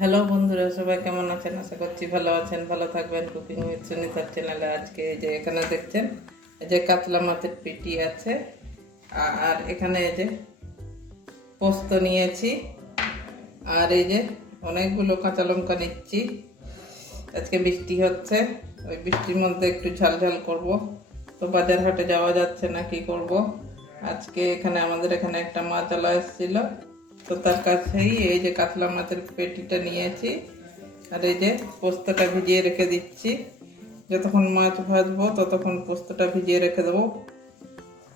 Hello বন্ধুরা, সবাই কেমন আছেন? আশা করছি ভালো আছেন, ভালো থাকবেন। কুকিং উইথ সুনিতার চ্যানেলে আজকে এই যে এখানে দেখছেন, এই যে কাতলা মাছের পেটি আছে, আর এখানে এই যে পোস্ত নিয়েছি, আর এই যে অনেকগুলো কাঁচা লঙ্কা নিচ্ছি। আজকে বৃষ্টি হচ্ছে, ওই বৃষ্টির মধ্যে একটু ঝাল ঝাল করবো। তো বাজার হাটে যাওয়া যাচ্ছে না, কি করব। আজকে এখানে আমাদের এখানে একটা মাছওয়ালা এসেছিল, তো তার কাছেই এই যে কাতলা মাছের পেটিটা নিয়েছি, আর এই যে পোস্তটা ভিজিয়ে রেখে দিচ্ছি। যতক্ষণ মাছ ভাজবো ততক্ষণ পোস্তটা ভিজিয়ে রেখে দেবো।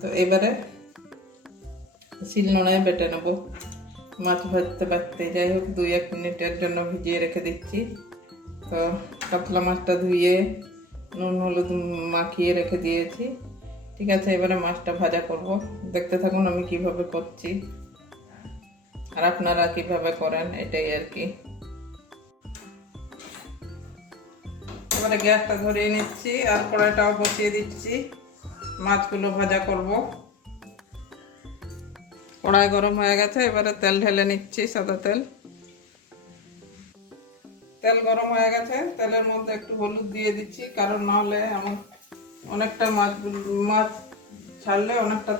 তো এবারে শিলনোড়ায় বেটে নেবো মাছ ভাজতে ভাজতে। যাই হোক, 2-1 মিনিটের জন্য ভিজিয়ে রেখে দিচ্ছি। তো কাতলা মাছটা ধুয়ে নুন হলুদ মাখিয়ে রেখে দিয়েছি। ঠিক আছে, এবারে মাছটা ভাজা করব। দেখতে থাকুন আমি কিভাবে করছি, আর আপনারা কিভাবে করেন, এটাই আর কি। এবারে গ্যাসটা ধরিয়ে নিচ্ছি আর কড়াইটাও বসিয়ে দিচ্ছি। মাছগুলো ভাজা করব। কড়াই গরম হয়ে গেছে, এবারে তেল ঢেলে নিচ্ছি, সাদা তেল। তেল গরম হয়ে গেছে, তেলের মধ্যে একটু হলুদ দিয়ে দিচ্ছি, কারণ নাহলে আমার অনেকটা মাছ ছাড়লে অনেকটা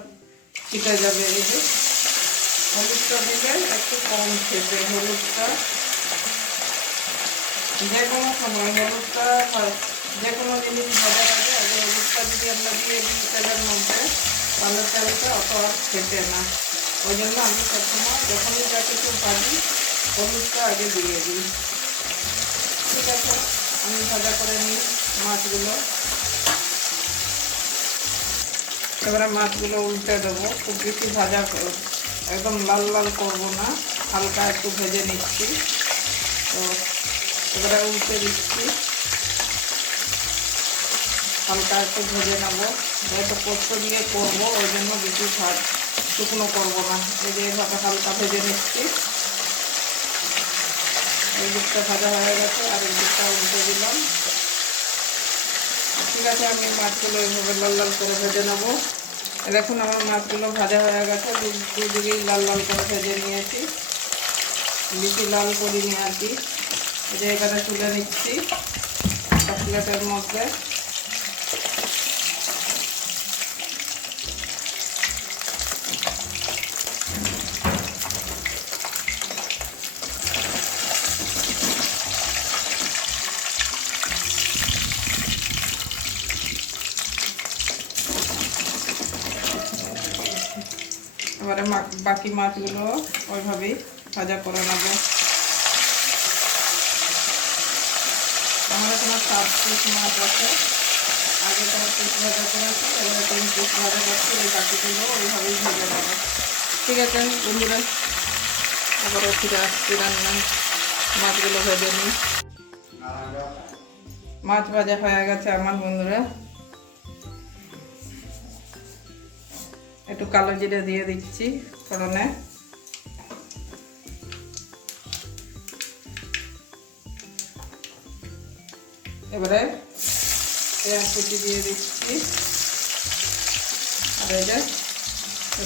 ছিটে যাবে। এই যে হলুদটা দিলে একটু কম খেতে, হলুদটা যে কোনো সময় হলুদটা যে কোনো জিনিস ভাজা থাকে আগে হলুদটা যদি আমরা দিয়ে দিই তেলের মধ্যে, তাহলে তেলটা অত আর খেতে না। ওই জন্য আমি সবসময় যখনই যা কিছু ভাজি হলুদটা আগে দিয়ে দিই। ঠিক আছে, আমি ভাজা করে নিই মাছগুলো। এবারে মাছগুলো উল্টে দেবো। খুব বেশি ভাজা একদম লাল লাল করবো না, হালকা একটু ভেজে নিচ্ছি। তো এবারে উল্টে দিচ্ছি, হালকা একটু ভেজে নেবো। যেহেতু পোস্ত দিয়ে করবো ওই জন্য বেশি শুকনো করবো না। এই যে এভাবে হালকা ভেজে নিচ্ছি। এই দিকটা ভাজা হয়ে গেছে, আর এই দিকটা উল্টে দিলাম। ঠিক আছে, আমি মাছগুলো এইভাবে লাল লাল করে ভেজে নেবো। দেখুন আমার মাছগুলো ভাজা হয়ে গেছে, দুদিকেই লাল লাল করে ভেজে নিয়েছি, বেশি লাল করিনি আর কি। এই যে এবারে তুলে নিচ্ছি প্লেটের মধ্যে। এবারে বাকি মাছগুলো ওইভাবেই ভাজা করে নেব। আমার এখানে 7 পিস মাছ আছে, আগে 4 পিস ভাজা করেছি, এবারে 3 পিস ভাজা করছি। এই বাকিগুলো ওইভাবেই ভেজে নেব। ঠিক আছে বন্ধুরা, আবারও ফিরে আসছি রান্নায়। মাছগুলো ভেজে নিই। মাছ ভাজা হয়ে গেছে আমার বন্ধুরা। একটু কালো জিরে দিয়ে দিচ্ছি ফোড়নে। এবারে পেঁয়াজ কুচি দিয়ে দিচ্ছি, আর এই যে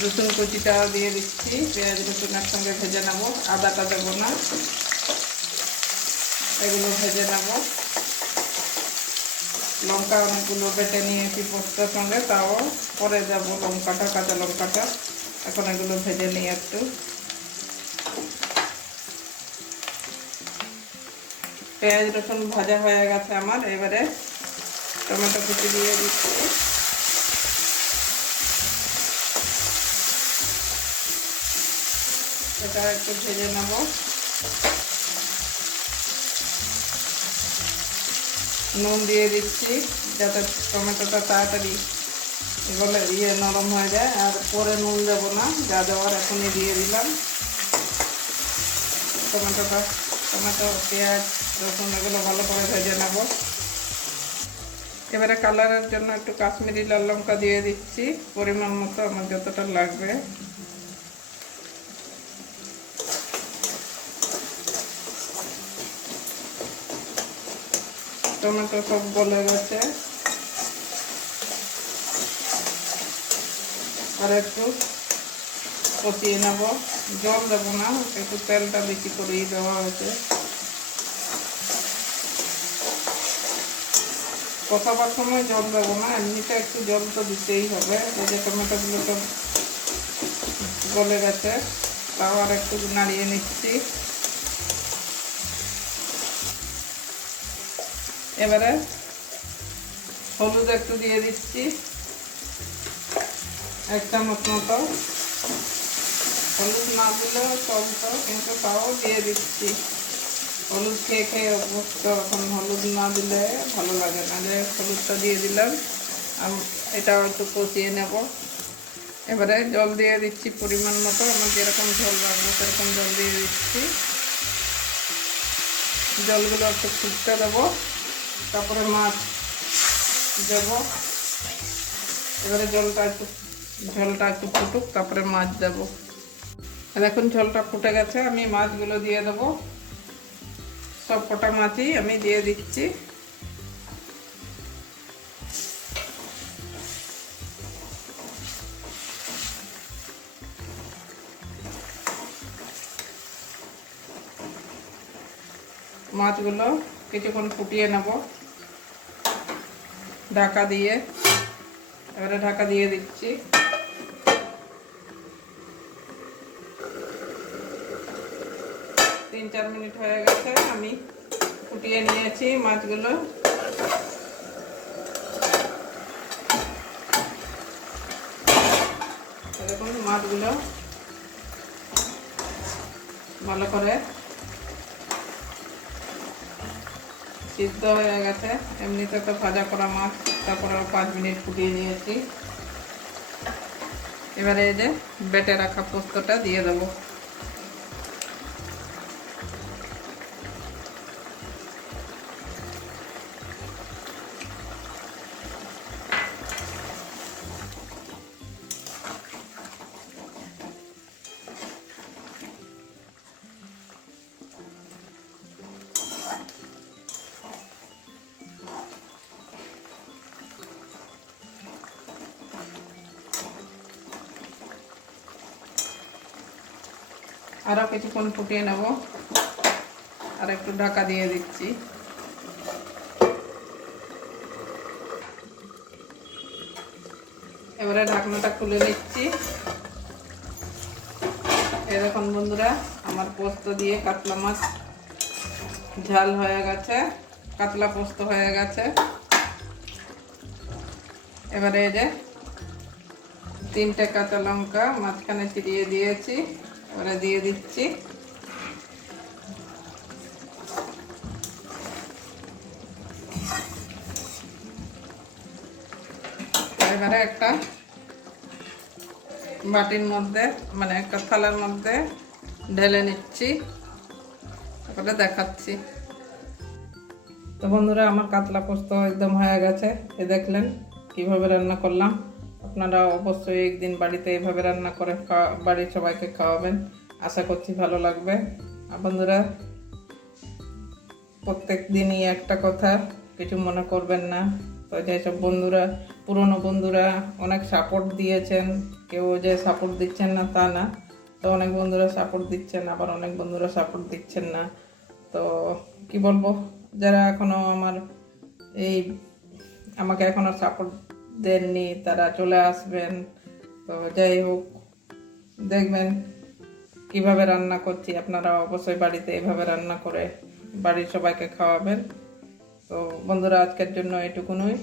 রসুন কুচিটাও দিয়ে দিচ্ছি। পেঁয়াজ রসুন একসঙ্গে ভেজে নেব, আদাটা দেবো না, এগুলো ভেজে নেব। লঙ্কা অনেকগুলো বেটে নিয়েছি পোস্তর সঙ্গে, তাও পরে দেবো লঙ্কাটা, কাঁচা লঙ্কাটা। এখন এগুলো ভেজে নিই একটু। পেঁয়াজ রসুন ভাজা হয়ে গেছে আমার, এবারে টমেটো কুচি দিয়ে দিচ্ছি। এটা একটু ভেজে নেব। নুন দিয়ে দিচ্ছি যাতে টমেটোটা তাড়াতাড়ি নরম হয়ে যায়, আর পরে নুন দেবো না, যা দেওয়ার এখনই দিয়ে দিলাম। টমেটো পেঁয়াজ রসুন এগুলো ভালো করে ভেজে নেব। এবারে কালারের জন্য একটু কাশ্মীরি লাল লঙ্কা দিয়ে দিচ্ছি, পরিমাণ মতো আমার যতটা লাগবে। টমেটো সব গলে গেছে, আর একটু কষিয়ে নেব। জল দেবো না, একটু তেলটা বেশি করেই দেওয়া হয়েছে। কষাবার সময় জল দেবো না, এমনিতে একটু জল তো দিতেই হবে। এই যে টমেটোগুলো তো গলে গেছে, তাও আর একটু নাড়িয়ে নিচ্ছি। এবারে হলুদ একটু দিয়ে দিচ্ছি, 1 চামচ মতো। হলুদ না দিলেও চলতো, কিন্তু তাও দিয়ে দিচ্ছি। হলুদ খেয়ে খেয়ে অভ্যস্ত, এখন হলুদ না দিলে ভালো লাগে না। যে হলুদটা দিয়ে দিলাম, এটাও একটু কষিয়ে নেব। এবারে জল দিয়ে দিচ্ছি পরিমাণ মতো, আমার যেরকম ঝোল রাখবো সেরকম জল দিয়ে দিচ্ছি। জলগুলো একটু ফুটতে দেবো, তারপরে মাছ দেবো। এবারে ঝোলটা একটু ফুটুক, তারপরে মাছ দেবো। এখন ঝোলটা ফুটে গেছে, আমি মাছগুলো দিয়ে দেবো। সব কটা মাছই আমি দিয়ে দিচ্ছি। মাছগুলো কিছুক্ষণ ফুটিয়ে নেব ঢাকা দিয়ে। এবারে ঢাকা দিয়ে দিচ্ছি। 3-4 মিনিট হয়ে গেছে, আমি ফুটিয়ে নিয়েছি মাছগুলো। দেখুন মাছগুলো ভালো করে সিদ্ধ হয়ে গেছে। এমনিতে তো ভাজা করা মাছ, তারপরে 5 মিনিট ফুটিয়ে নিয়েছি। এবারে এই যে বেটে রাখা পোস্তটা দিয়ে দেবো। আরও কিছুক্ষণ ফুটিয়ে নেব, আর একটু ঢাকা দিয়ে দিচ্ছি। এবারে ঢাকনাটা খুলে নিচ্ছি। এই দেখুন বন্ধুরা, আমার পোস্ত দিয়ে কাতলা মাছ ঝাল হয়ে গেছে, কাতলা পোস্ত হয়ে গেছে। এবারে এই যে 3টে কাঁচা লঙ্কা মাঝখানে চিরিয়ে দিয়েছি, এবারে দিয়ে দিচ্ছি। এবারে একটা বাটির মধ্যে, মানে একটা থালার মধ্যে ঢেলে নিচ্ছি, তারপরে দেখাচ্ছি। তো বন্ধুরা, আমার কাতলা পোস্ত একদম হয়ে গেছে। এ দেখলেন কিভাবে রান্না করলাম। আপনারা অবশ্যই একদিন বাড়িতে এইভাবে রান্না করে বাড়ির সবাইকে খাওয়াবেন, আশা করছি ভালো লাগবে। আর বন্ধুরা, প্রত্যেক দিনই একটা কথা, কিছু মনে করবেন না। তো যেসব বন্ধুরা, পুরনো বন্ধুরা অনেক সাপোর্ট দিয়েছেন, কেউ যে সাপোর্ট দিচ্ছেন না তা না। তো অনেক বন্ধুরা সাপোর্ট দিচ্ছেন, আবার অনেক বন্ধুরা সাপোর্ট দিচ্ছেন না। তো কি বলবো, যারা এখনো আমাকে এখনো সাপোর্ট দেননি তারা চলে আসবেন। তো যাই হোক, দেখবেন কিভাবে রান্না করছি, আপনারা অবশ্যই বাড়িতে এইভাবে রান্না করে বাড়ির সবাইকে খাওয়াবেন। তো বন্ধুরা, আজকের জন্য এটুকুনই।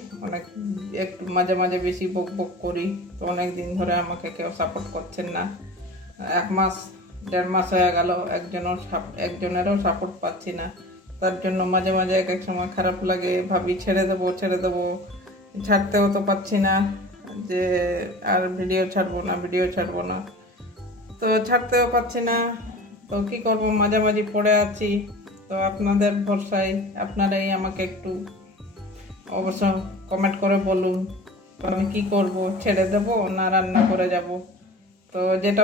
একটু মাঝে মাঝে বেশি বক বক করি, তো অনেক দিন ধরে আমাকে কেউ সাপোর্ট করছেন না। 1 মাস 1.5 মাস হয়ে গেল, একজনেরও সাপোর্ট পাচ্ছি না। তার জন্য মাঝে মাঝে এক সময় খারাপ লাগে, ভাবি ছেড়ে দেবো, ছাড়তেও তো পাচ্ছি না, যে আর ভিডিও ছাড়বো না। তো ছাড়তেও পাচ্ছি না, তো কি করবো, মাঝামাঝি পড়ে আছি। তো আপনাদের ভরসায়, আপনারাই আমাকে একটু অবশ্য কমেন্ট করে বলুন আমি কি করব, ছেড়ে দেবো না রান্না করে যাব। তো যেটা